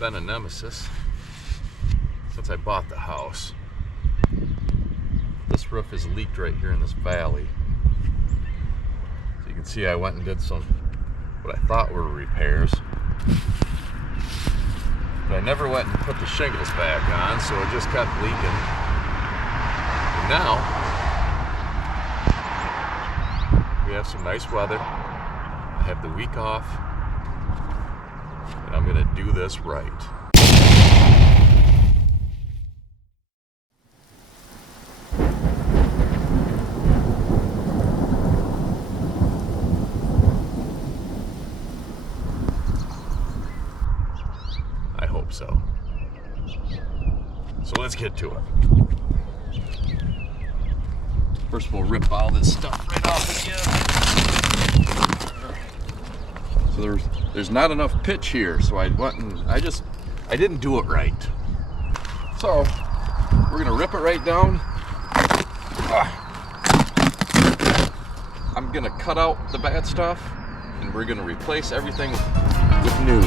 been a nemesis since I bought the house. This roof is leaked right here in this valley. So you can see I went and did some what I thought were repairs. But I never went and put the shingles back on, so it just kept leaking. And now we have some nice weather. I have the week off, and I'm gonna do this right. I hope so. So let's get to it. First we'll rip all this stuff right off again. So there's not enough pitch here, so I went and I didn't do it right. So we're gonna rip it right down. I'm gonna cut out the bad stuff and we're gonna replace everything with new.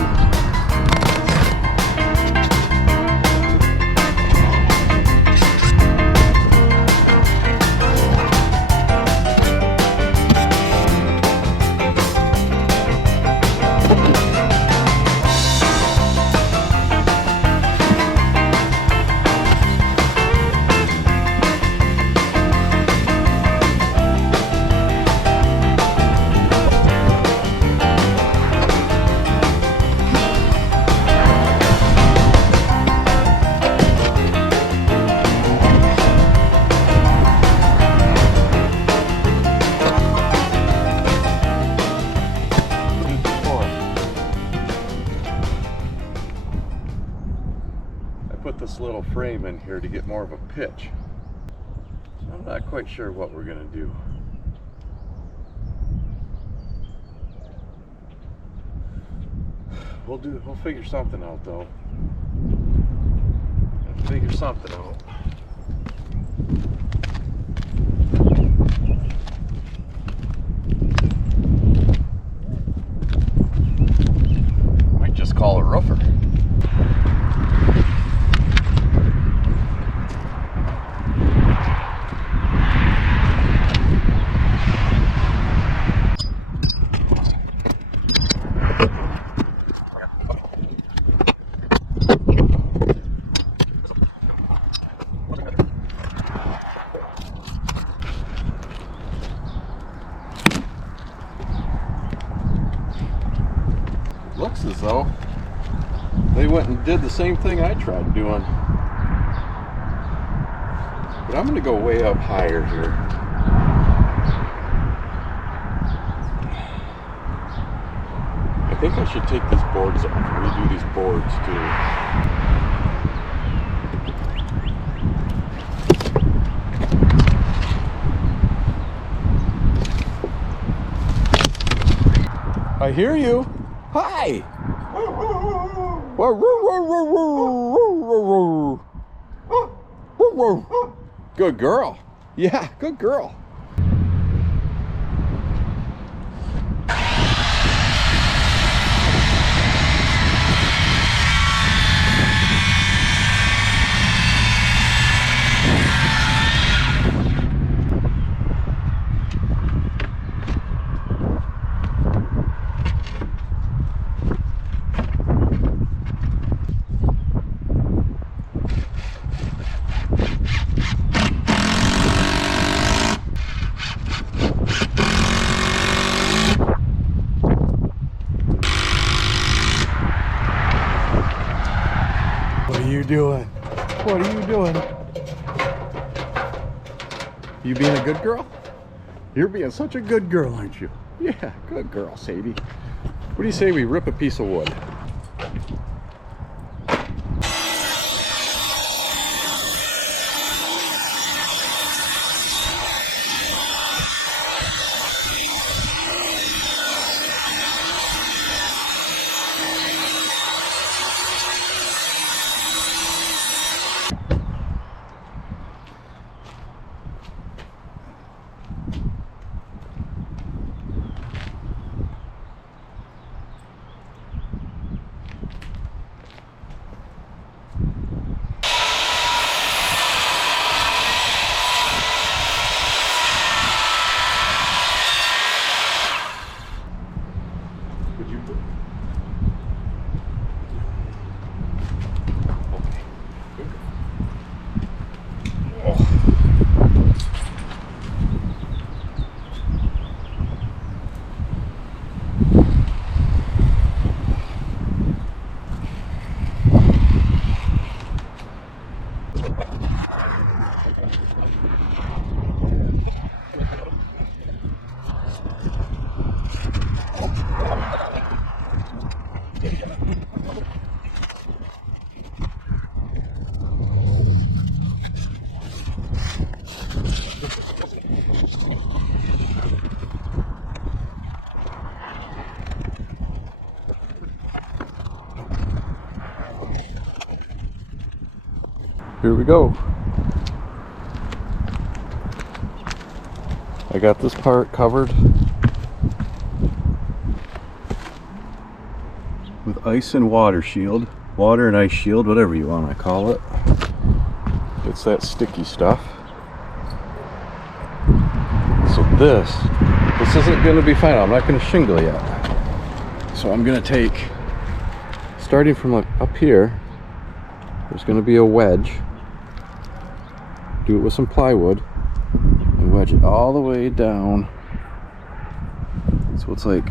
Put this little frame in here to get more of a pitch. So I'm not quite sure what we're gonna do. We'll figure something out though. We'll figure something out. Might just call a roofer. Looks as though they went and did the same thing I tried doing. But I'm going to go way up higher here. I think I should take these boards off and redo these boards too. I hear you. Hi! Good girl. Yeah, good girl. What are you doing? What are you doing? You being a good girl? You're being such a good girl, aren't you? Yeah, good girl, Sadie. What do you say we rip a piece of wood? Here we go. I got this part covered with ice and water shield. Water and ice shield, whatever you want to call it. It's that sticky stuff. So this isn't going to be final. I'm not going to shingle yet. So I'm going to take, starting from like up here, there's going to be a wedge. Do it with some plywood and wedge it all the way down. So it's like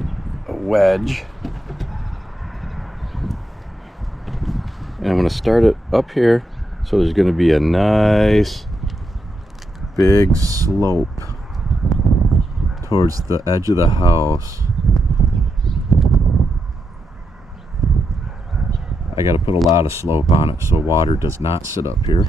a wedge. And I'm going to start it up here. So there's going to be a nice big slope towards the edge of the house. I got to put a lot of slope on it so water does not sit up here.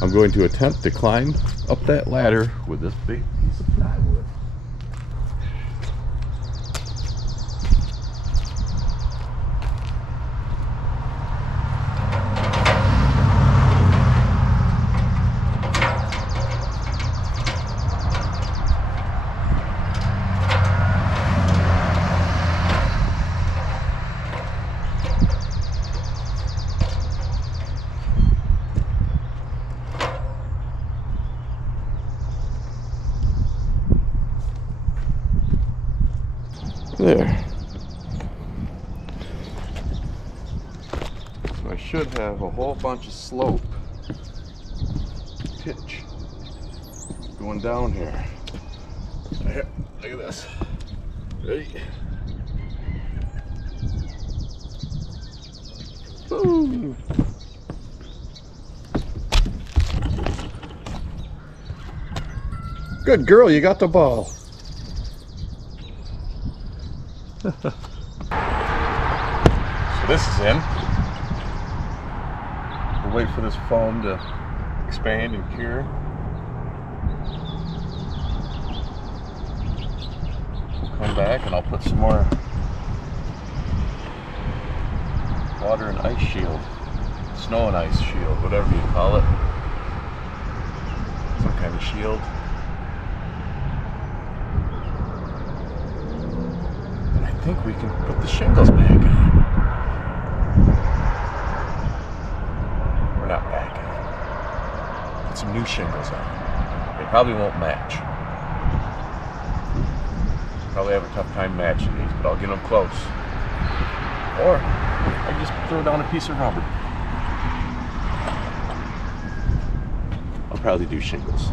I'm going to attempt to climb up that ladder with this big piece of plywood. There. So I should have a whole bunch of slope, pitch, going down here. Here, look at this. Ready? Boom. Good girl, you got the ball. So this is in. We'll wait for this foam to expand and cure. We'll come back and I'll put some more water and ice shield, snow and ice shield, whatever you call it. Some kind of shield. I think we can put the shingles back on. We're not back on. Put some new shingles on. They probably won't match. Probably have a tough time matching these, but I'll get them close. Or I can just throw down a piece of rubber. I'll probably do shingles.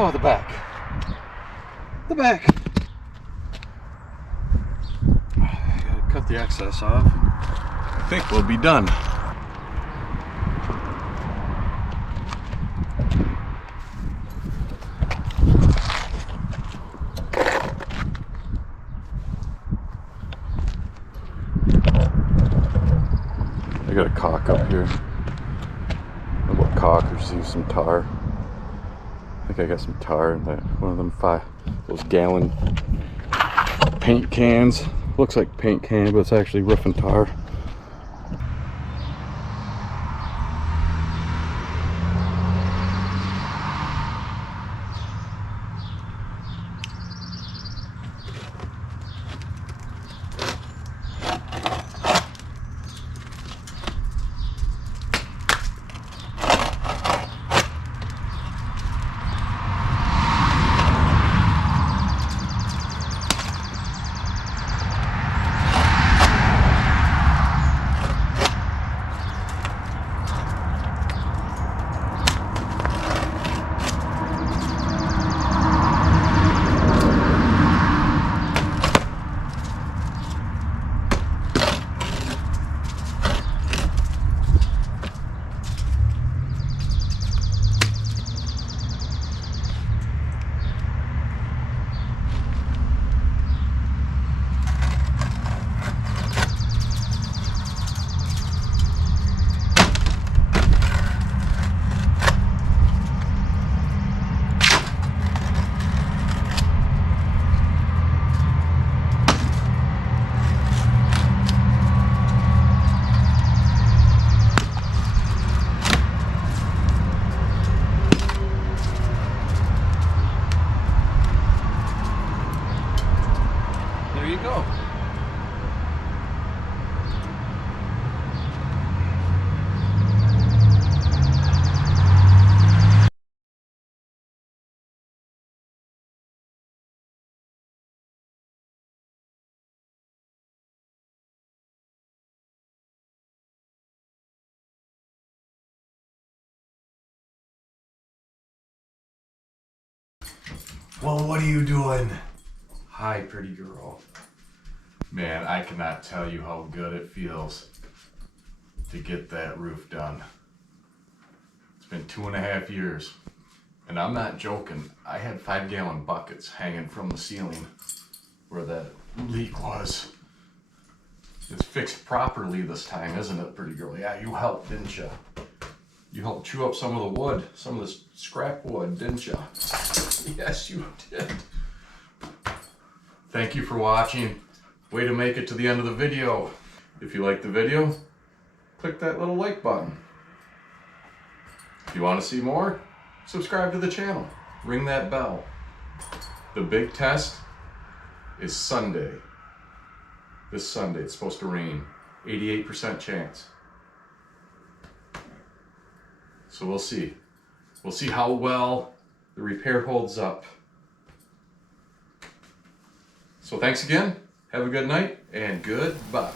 Oh, the back. The back. I gotta cut the excess off. I think we'll be done. I got a caulk up here. A little caulk, receive some tar. I think I got some tar in that one of them those gallon paint cans. Looks like paint can, but it's actually roofing tar. There you go. Well, what are you doing? Hi, pretty girl. Man, I cannot tell you how good it feels to get that roof done. It's been 2.5 years. And I'm not joking. I had 5-gallon buckets hanging from the ceiling where that leak was. It's fixed properly this time, isn't it, pretty girl? Yeah, you helped, didn't you? You helped chew up some of the wood, some of the scrap wood, didn't you? Yes, you did. Thank you for watching. Way to make it to the end of the video. If you like the video, click that little like button. If you want to see more, subscribe to the channel. Ring that bell. The big test is Sunday. This Sunday, it's supposed to rain. 88% chance. So we'll see. We'll see how well the repair holds up. So thanks again. Have a good night and goodbye.